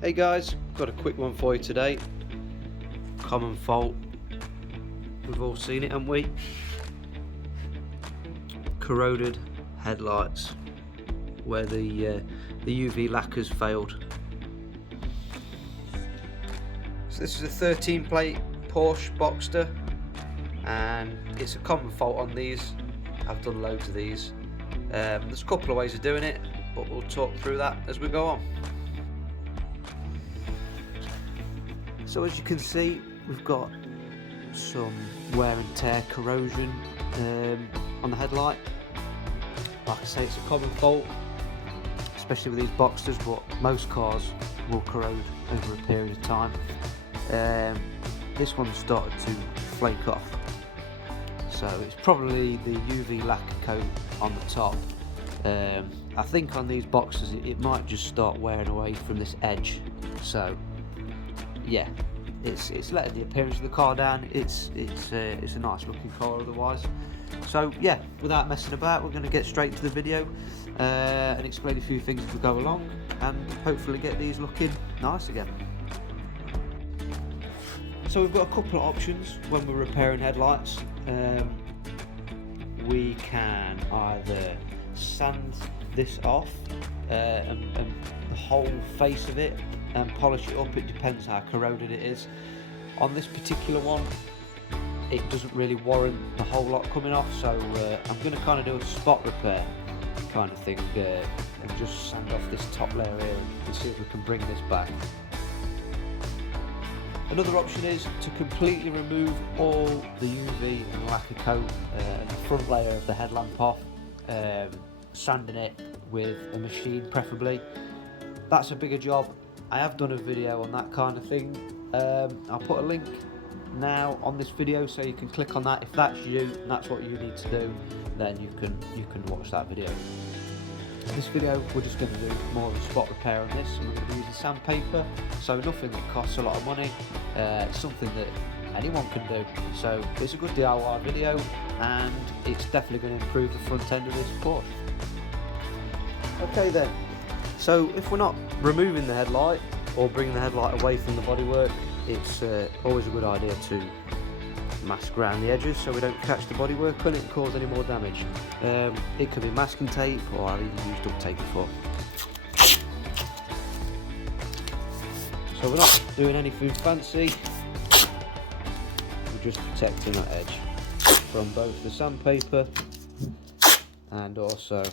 Hey guys, got a quick one for you today. Common fault, we've all seen it, haven't we? Corroded headlights, where the UV lacquer's failed. So this is a 13 plate Porsche Boxster, and it's a common fault on these. I've done loads of these. There's a couple of ways of doing it, but we'll talk through that as we go on. So as you can see, we've got some wear and tear, corrosion on the headlight. Like I say, it's a common fault, especially with these Boxsters, but most cars will corrode over a period of time. This one started to flake off, so it's probably the UV lacquer coat on the top. I think on these Boxsters it might just start wearing away from this edge, so yeah, it's letting the appearance of the car down. It's a nice looking car otherwise. So yeah, without messing about, we're going to get straight to the video and explain a few things as we go along, and hopefully get these looking nice again. So we've got a couple of options when we're repairing headlights. We can either sand this off and the whole face of it and polish it up. It depends how corroded it is. On this particular one, it doesn't really warrant the whole lot coming off, so I'm going to kind of do a spot repair kind of thing and just sand off this top layer here and see if we can bring this back. Another option is to completely remove all the UV and lacquer coat and the front layer of the headlamp off, sanding it with a machine preferably. That's a bigger job. I have done a video on that kind of thing. I'll put a link now on this video so you can click on that. If that's you and that's what you need to do, then you can watch that video. In this video we're just going to do more of a spot repair on this. We're going to be using sandpaper, so nothing that costs a lot of money. It's something that anyone can do, so it's a good DIY video, and it's definitely going to improve the front end of this Porsche. Okay then, so if we're not removing the headlight or bringing the headlight away from the bodywork, it's always a good idea to mask around the edges so we don't catch the bodywork on it and cause any more damage. It could be masking tape, or I've even used duct tape before. So we're not doing anything fancy, we're just protecting that edge from both the sandpaper and also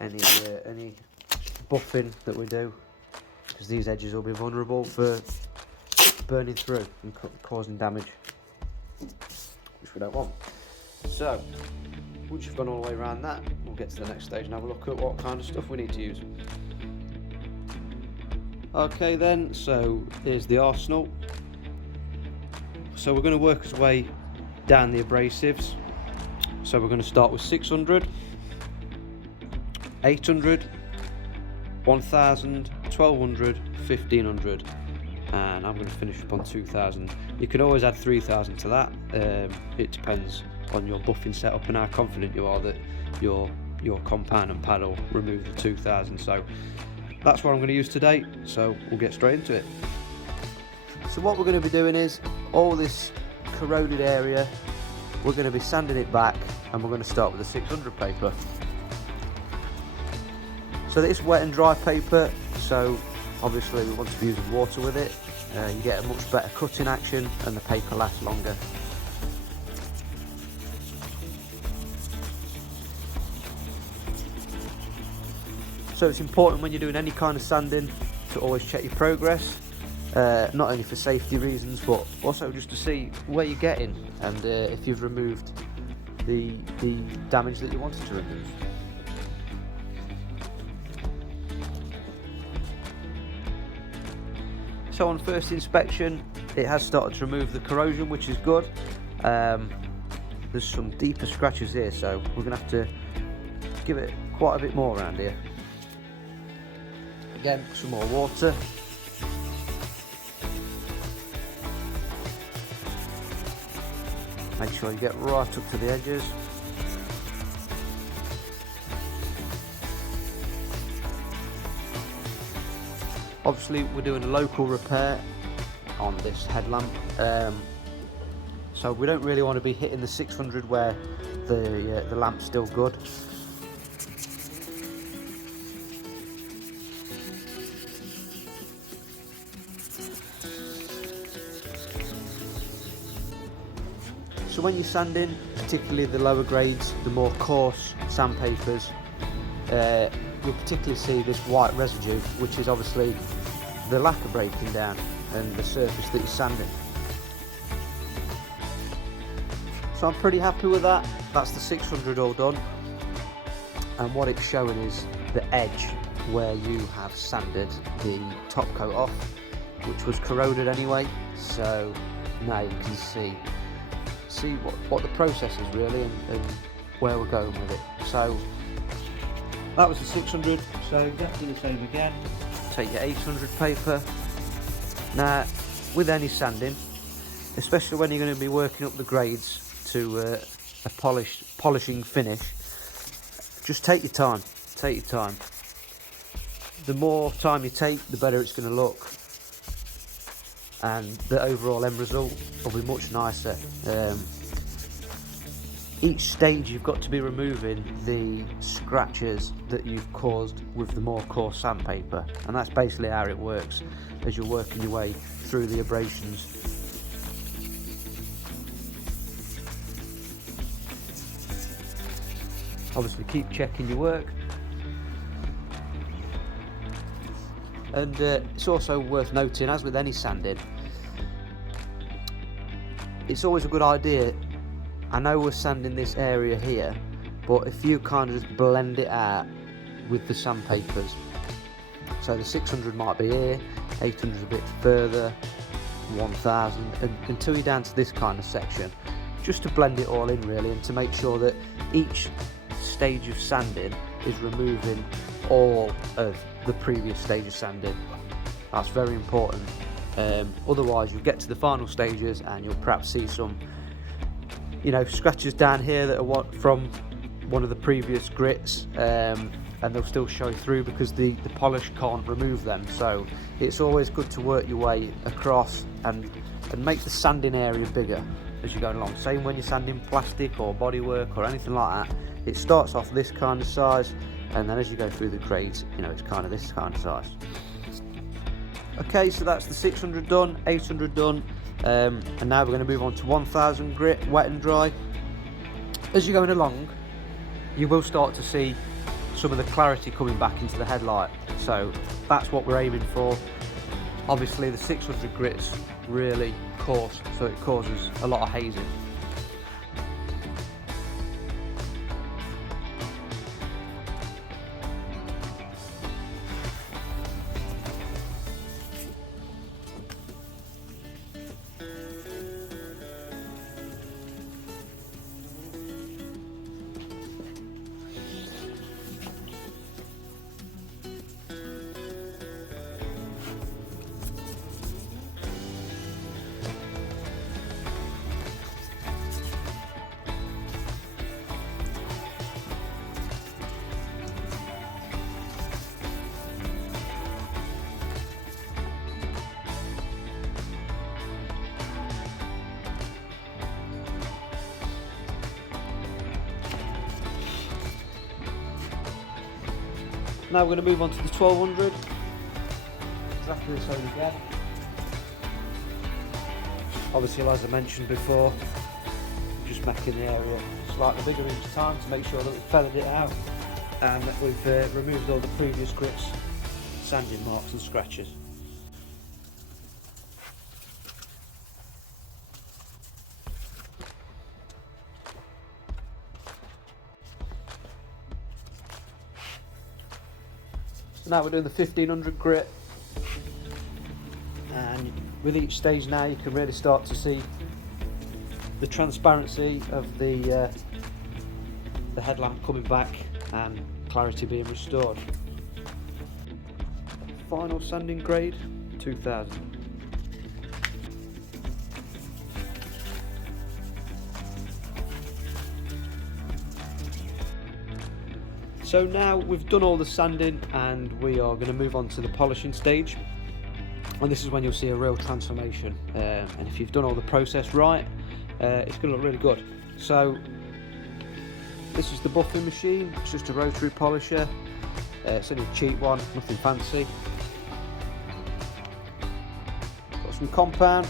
any buffing that we do, because these edges will be vulnerable for burning through and causing damage, which we don't want. So once you've gone all the way around that, we'll get to the next stage and have a look at what kind of stuff we need to use. Okay then, so here's the arsenal. So we're going to work our way down the abrasives. So we're going to start with 600, 800, 1000, 1200, 1500, and I'm going to finish up on 2000. You can always add 3000 to that. It depends on your buffing setup and how confident you are that your compound and pad will remove the 2000. So that's what I'm going to use today, so we'll get straight into it. So what we're going to be doing is, all this corroded area, we're going to be sanding it back, and we're going to start with the 600 paper. So this is wet and dry paper, so obviously we want to be using water with it. You get a much better cutting action and the paper lasts longer. So it's important when you're doing any kind of sanding to always check your progress, not only for safety reasons but also just to see where you're getting and if you've removed the damage that you wanted to remove. So on first inspection, it has started to remove the corrosion, which is good. There's some deeper scratches here, so we're going to have to give it quite a bit more around here. Again, some more water. Make sure you get right up to the edges. obviously we're doing a local repair on this headlamp, so we don't really want to be hitting the 600 where the lamp's still good. So when you're sanding, particularly the lower grades, the more coarse sandpapers, you'll particularly see this white residue, which is obviously the lacquer breaking down and the surface that you're sanding. So I'm pretty happy with that. That's the 600 all done, and what it's showing is the edge where you have sanded the top coat off, which was corroded anyway. So now you can see what the process is really, and where we're going with it. So that was the 600, so exactly the same again. Take your 800 paper. Now with any sanding, especially when you're going to be working up the grades to a polishing finish, just take your time, The more time you take, the better it's going to look, and the overall end result will be much nicer. Each stage you've got to be removing the scratches that you've caused with the more coarse sandpaper, and that's basically how it works as you're working your way through the abrasions. Obviously keep checking your work, and it's also worth noting, as with any sanding, it's always a good idea. I know we're sanding this area here, but if you kind of just blend it out with the sandpapers, so the 600 might be here, 800 a bit further, 1000, until you're down to this kind of section, just to blend it all in really, and to make sure that each stage of sanding is removing all of the previous stage of sanding. That's very important. Otherwise you'll get to the final stages and you'll perhaps see some scratches down here that are from one of the previous grits, and they'll still show through because the polish can't remove them. So it's always good to work your way across and make the sanding area bigger as you go along. Same when you're sanding plastic or bodywork or anything like that. It starts off this kind of size, and then as you go through the grades, it's kind of this kind of size. Okay, so that's the 600 done, 800 done. And now we're going to move on to 1000 grit, wet and dry. As you're going along, you will start to see some of the clarity coming back into the headlight, so that's what we're aiming for. Obviously the 600 grit's really coarse, so it causes a lot of hazing. Now we're going to move on to the 1200. Exactly the same again. Obviously, as I mentioned before, just making the area slightly bigger each time to make sure that we've feathered it out and that we've removed all the previous grits, sanding marks and scratches. So now we're doing the 1500 grit, and with each stage now you can really start to see the transparency of the headlamp coming back and clarity being restored. Final sanding grade 2000. So now we've done all the sanding and we are going to move on to the polishing stage. and this is when you'll see a real transformation, and if you've done all the process right, it's going to look really good. So this is the buffing machine. It's just a rotary polisher. It's only a cheap one, nothing fancy. Got some compound.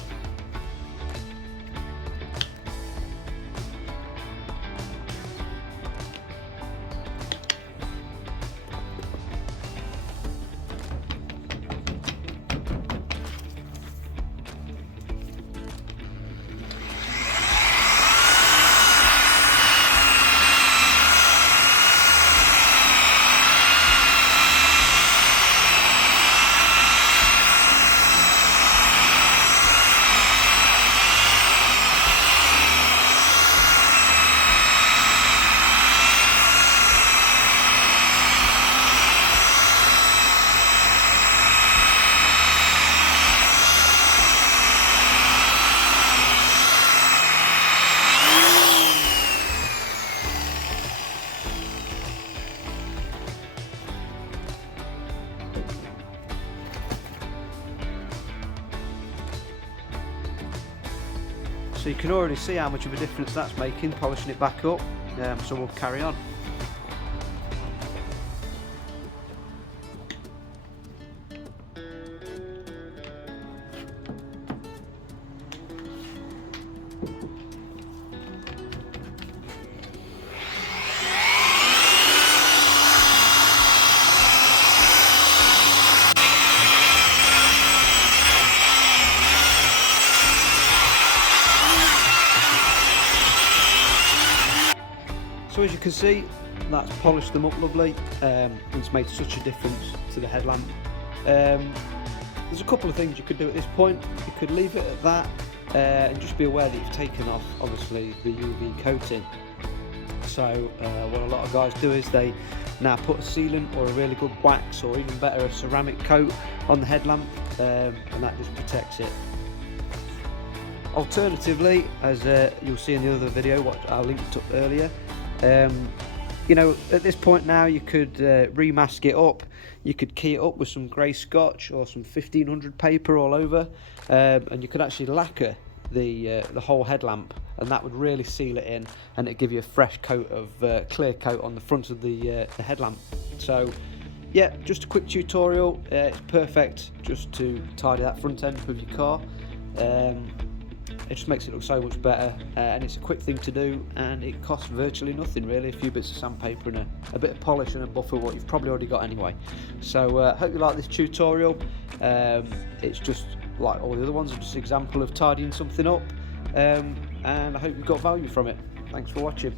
So you can already see how much of a difference that's making, polishing it back up, so we'll carry on. So as you can see, that's polished them up lovely. It's made such a difference to the headlamp. There's a couple of things you could do at this point. You could leave it at that and just be aware that you've taken off, obviously, the UV coating. So what a lot of guys do is they now put a sealant or a really good wax, or even better, a ceramic coat on the headlamp, and that just protects it. Alternatively, as you'll see in the other video, what I linked up earlier, you know, at this point now you could remask it up. You could key it up with some grey scotch or some 1500 paper all over, and you could actually lacquer the whole headlamp, and that would really seal it in, and it'd give you a fresh coat of clear coat on the front of the headlamp. So yeah, just a quick tutorial. It's perfect just to tidy that front end of your car. It just makes it look so much better, and it's a quick thing to do, and it costs virtually nothing really. A few bits of sandpaper and a bit of polish and a buffer, what you've probably already got anyway. So hope you like this tutorial. It's just like all the other ones, just an example of tidying something up, and I hope you got value from it. Thanks for watching.